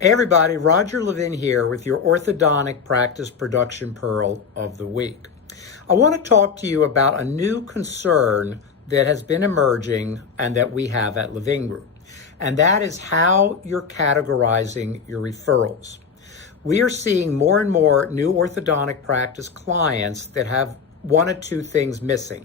Hey everybody, Roger Levin here with your orthodontic practice production pearl of the week. I want to talk to you about a new concern that has been emerging and that we have at Levin Group, and that is how you're categorizing your referrals. We are seeing more and more new orthodontic practice clients that have one of two things missing.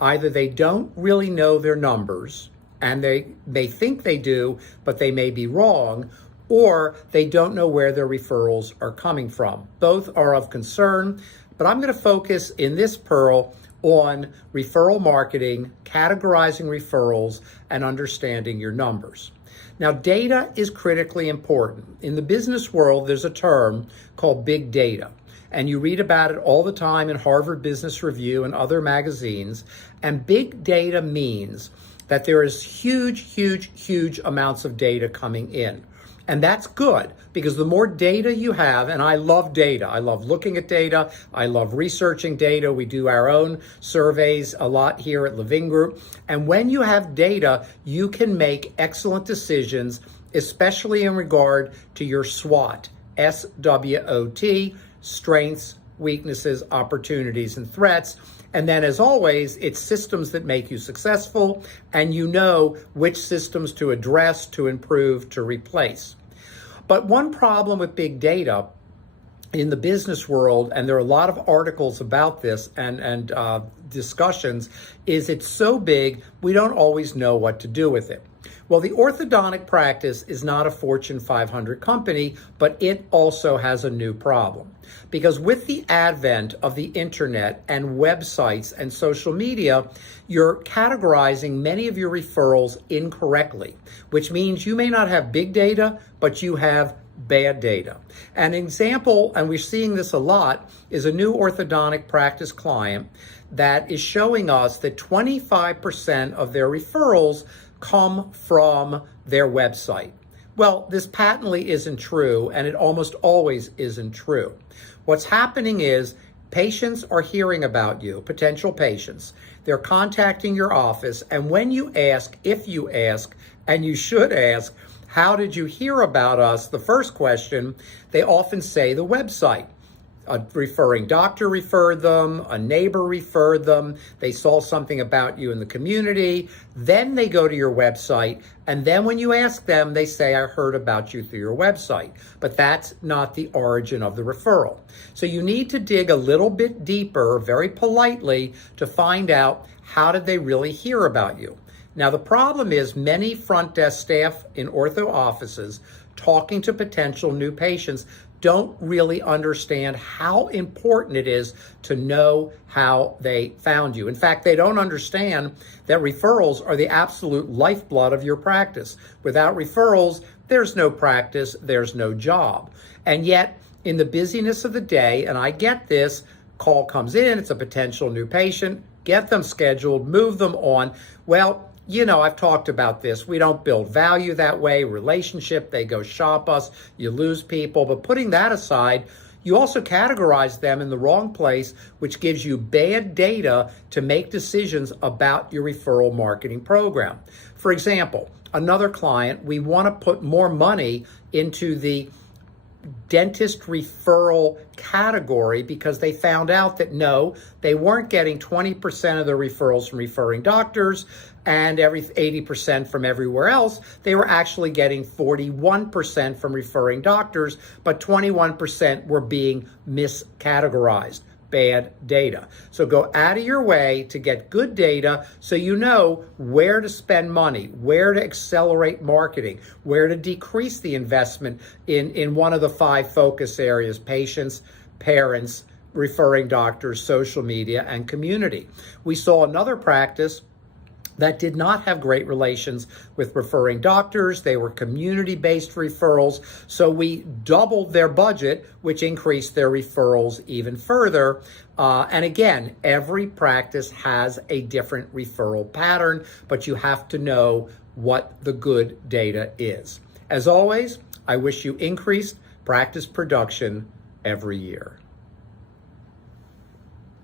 Either they don't really know their numbers, and they may think they do, but they may be wrong, or they don't know where their referrals are coming from. Both are of concern, but I'm going to focus in this pearl on referral marketing, categorizing referrals, and understanding your numbers. Now, data is critically important. In the business world, there's a term called big data, and you read about it all the time in Harvard Business Review and other magazines. And big data means that there is huge amounts of data coming in. And that's good, because the more data you have, and I love data. I love looking at data. I love researching data. We do our own surveys a lot here at Levin Group. And when you have data, you can make excellent decisions, especially in regard to your SWOT, S-W-O-T, strengths, weaknesses, opportunities, and threats. And then, as always, it's systems that make you successful, and you know which systems to address, to improve, to replace. But one problem with big data in the business world, and there are a lot of articles about this and discussions, is it's so big, we don't always know what to do with it. Well, the orthodontic practice is not a Fortune 500 company, but it also has a new problem. Because with the advent of the internet and websites and social media, you're categorizing many of your referrals incorrectly, which means you may not have big data, but you have bad data. An example, and we're seeing this a lot, is a new orthodontic practice client that is showing us that 25% of their referrals come from their website. Well, this patently isn't true, and it almost always isn't true. What's happening is patients are hearing about you, potential patients. They're contacting your office, and when you ask, if you ask, and you should ask, how did you hear about us? The first question, they often say the website. A referring doctor referred them, a neighbor referred them, they saw something about you in the community, then they go to your website, and then when you ask them, they say, I heard about you through your website. But that's not the origin of the referral. So you need to dig a little bit deeper, very politely, to find out how did they really hear about you. Now, the problem is many front desk staff in ortho offices talking to potential new patients don't really understand how important it is to know how they found you. In fact, they don't understand that referrals are the absolute lifeblood of your practice. Without referrals, there's no practice, there's no job. And yet, in the busyness of the day, and I get this, call comes in, it's a potential new patient, get them scheduled, move them on. Well, you know, I've talked about this. We don't build value that way. Relationship, they go shop us, you lose people. But putting that aside, you also categorize them in the wrong place, which gives you bad data to make decisions about your referral marketing program. For example, another client, we want to put more money into the dentist referral category because they found out that no, they weren't getting 20% of the referrals from referring doctors and 80% from everywhere else. They were actually getting 41% from referring doctors, but 21% were being miscategorized. Bad data. So go out of your way to get good data so you know where to spend money, where to accelerate marketing, where to decrease the investment in one of the 5 focus areas: patients, parents, referring doctors, social media, and community. We saw another practice that did not have great relations with referring doctors. They were community-based referrals. So we doubled their budget, which increased their referrals even further. And again, every practice has a different referral pattern, but you have to know what the good data is. As always, I wish you increased practice production every year.